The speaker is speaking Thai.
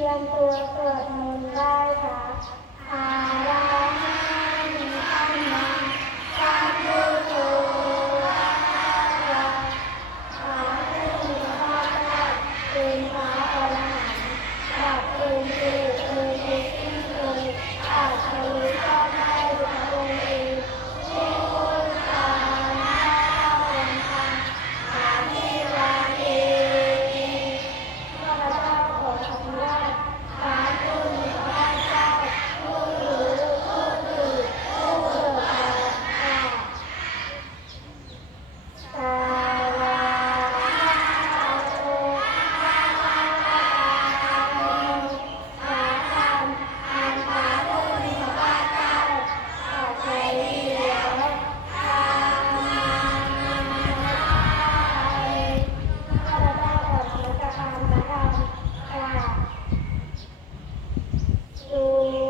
เตรียมตัวสวดมนต์ได้พระ 书